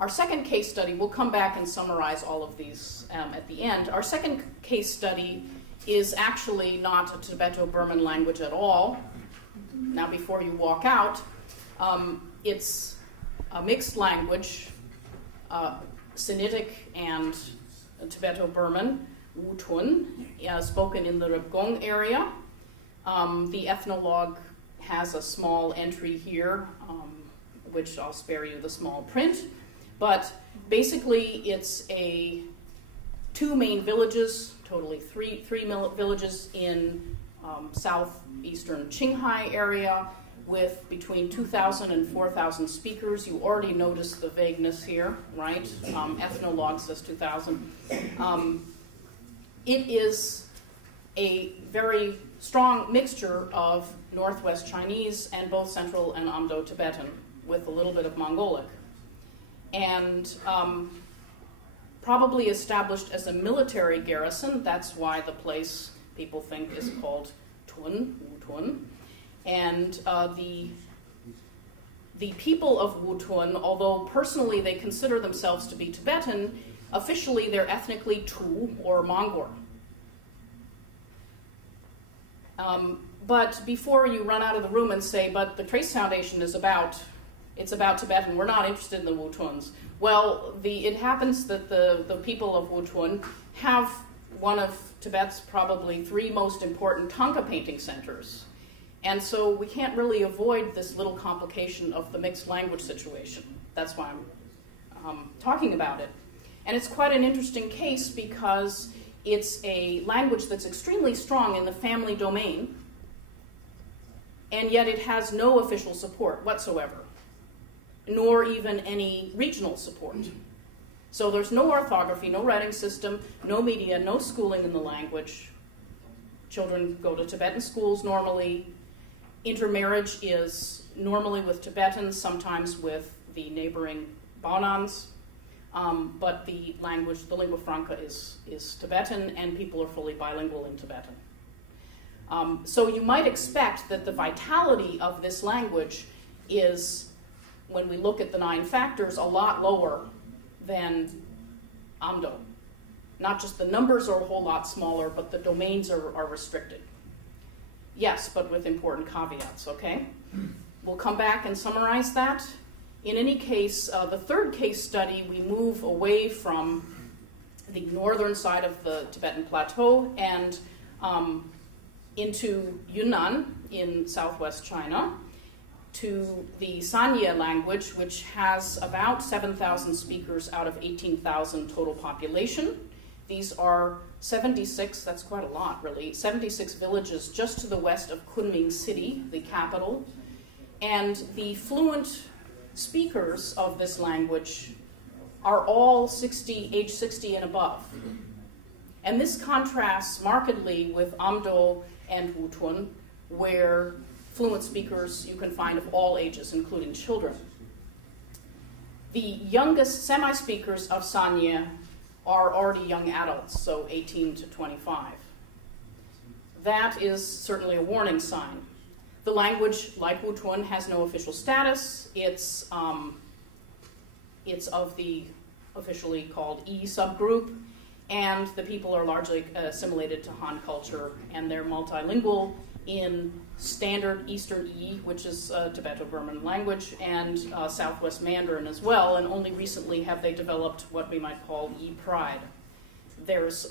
Our second case study, we'll come back and summarize all of these at the end. Our second case study is actually not a Tibeto-Burman language at all. Now, before you walk out, it's a mixed language, Sinitic and Tibeto-Burman, Wutun, spoken in the Rebgong area. The ethnologue has a small entry here, which I'll spare you the small print. But basically, it's two main villages, totally three villages in southeastern Qinghai area with between 2,000 and 4,000 speakers. You already notice the vagueness here, right? Ethnologue says 2,000. It is a very strong mixture of Northwest Chinese and both Central and Amdo Tibetan with a little bit of Mongolic. And probably established as a military garrison. That's why the place people think is called Tun, Wutun. And the people of Wutun, although personally they consider themselves to be Tibetan, officially they're ethnically Tu or Mongol. But before you run out of the room and say, but the Trace Foundation is about Tibetan, we're not interested in the Wutuns. Well, it happens that the people of Wutun have one of Tibet's probably 3 most important Thangka painting centers. And so we can't really avoid this little complication of the mixed language situation. That's why I'm talking about it. And it's quite an interesting case because it's a language that's extremely strong in the family domain, and yet it has no official support whatsoever, nor even any regional support. So there's no orthography, no writing system, no media, no schooling in the language. Children go to Tibetan schools normally. Intermarriage is normally with Tibetans, sometimes with the neighboring Baonans. But the lingua franca is Tibetan, and people are fully bilingual in Tibetan. So you might expect that the vitality of this language is, when we look at the 9 factors, a lot lower than Amdo. Not just the numbers are a whole lot smaller, but the domains are restricted. Yes, but with important caveats, okay? We'll come back and summarize that. In any case, the third case study, we move away from the northern side of the Tibetan Plateau and into Yunnan in southwest China to the Sanya language, which has about 7,000 speakers out of 18,000 total population. These are 76, that's quite a lot really, 76 villages just to the west of Kunming City, the capital. And the fluent speakers of this language are all age 60 and above. And this contrasts markedly with Amdo and Wutun, where fluent speakers you can find of all ages, including children. The youngest semi-speakers of Sanya are already young adults, so 18 to 25. That is certainly a warning sign. The language, like Wutun, has no official status. It's of the officially called E subgroup, and the people are largely assimilated to Han culture, and they're multilingual in standard Eastern E, which is Tibeto-Burman language, and Southwest Mandarin as well, and only recently have they developed what we might call E-Pride. There's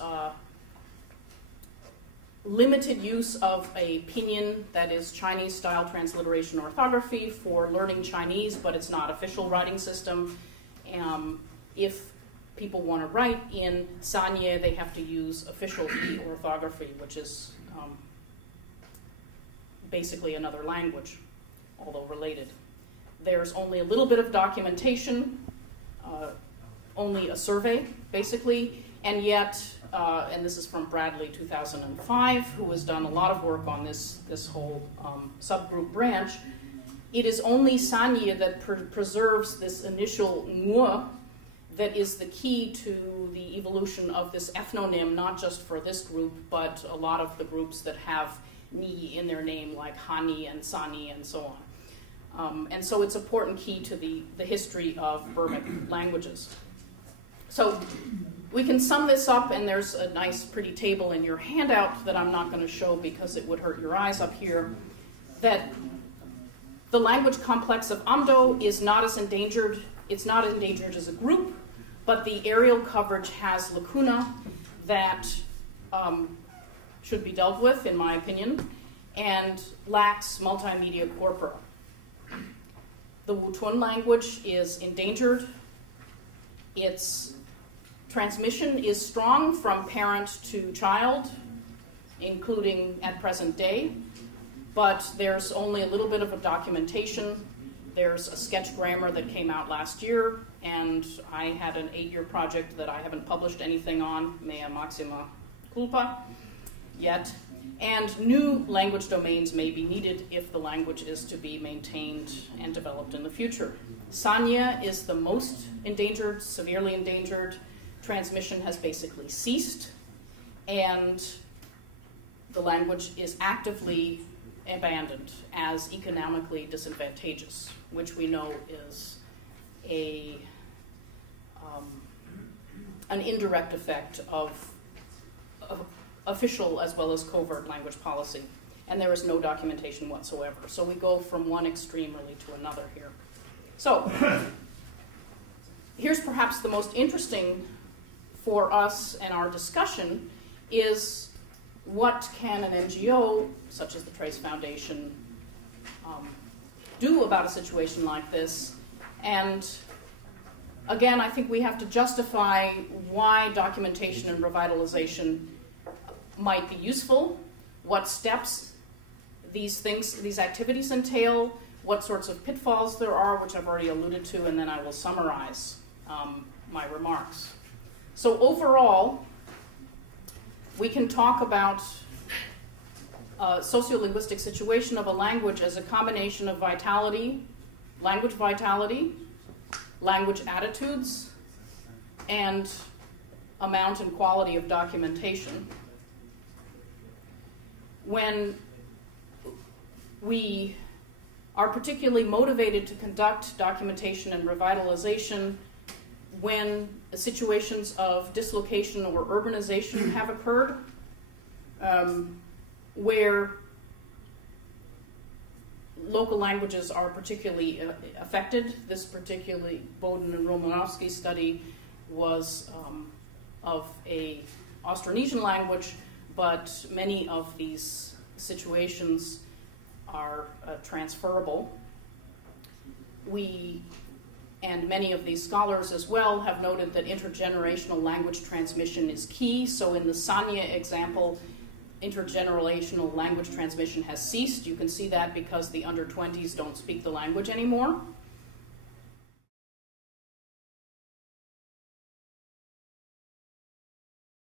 limited use of a pinyin, that is Chinese-style transliteration orthography, for learning Chinese, but it's not official writing system. If people want to write in Sanya, they have to use official E orthography, which is basically another language, although related. There's only a little bit of documentation, only a survey, basically, and yet, and this is from Bradley 2005, who has done a lot of work on this whole subgroup branch. It is only Sanya that preserves this initial ngu that is the key to the evolution of this ethnonym, not just for this group, but a lot of the groups that have ni in their name, like Hani and Sani and so And so it's an important key to the history of Burmic languages. So we can sum this up, and there's a nice pretty table in your handout that I'm not going to show because it would hurt your eyes up here, that the language complex of Amdo is not as endangered. It's not endangered as a group, but the areal coverage has lacuna that should be dealt with, in my opinion, and lacks multimedia corpora. The Wutun language is endangered. Its transmission is strong from parent to child, including at present day, but there's only a little bit of a documentation. There's a sketch grammar that came out last year, and I had an 8-year project that I haven't published anything on, mea maxima culpa, yet. And new language domains may be needed if the language is to be maintained and developed in the future. Sanya is the most endangered, severely endangered. Transmission has basically ceased, and the language is actively abandoned as economically disadvantageous, which we know is an indirect effect of official as well as covert language policy, and there is no documentation whatsoever. So we go from one extreme really to another here. So here's perhaps the most interesting for us and our discussion is what can an NGO, such as the Trace Foundation, do about a situation like this? And again, I think we have to justify why documentation and revitalization might be useful, what steps these activities entail, what sorts of pitfalls there are, which I've already alluded to, and then I will summarize my remarks. So overall, we can talk about a sociolinguistic situation of a language as a combination of vitality, language attitudes, and amount and quality of documentation. When we are particularly motivated to conduct documentation and revitalization when situations of dislocation or urbanization have occurred, where local languages are particularly affected. This particularly Boden and Romanowski study was of a Austronesian language, but many of these situations are transferable. We, and many of these scholars as well, have noted that intergenerational language transmission is key. So in the Sanya example, intergenerational language transmission has ceased. You can see that because the under-20s don't speak the language anymore.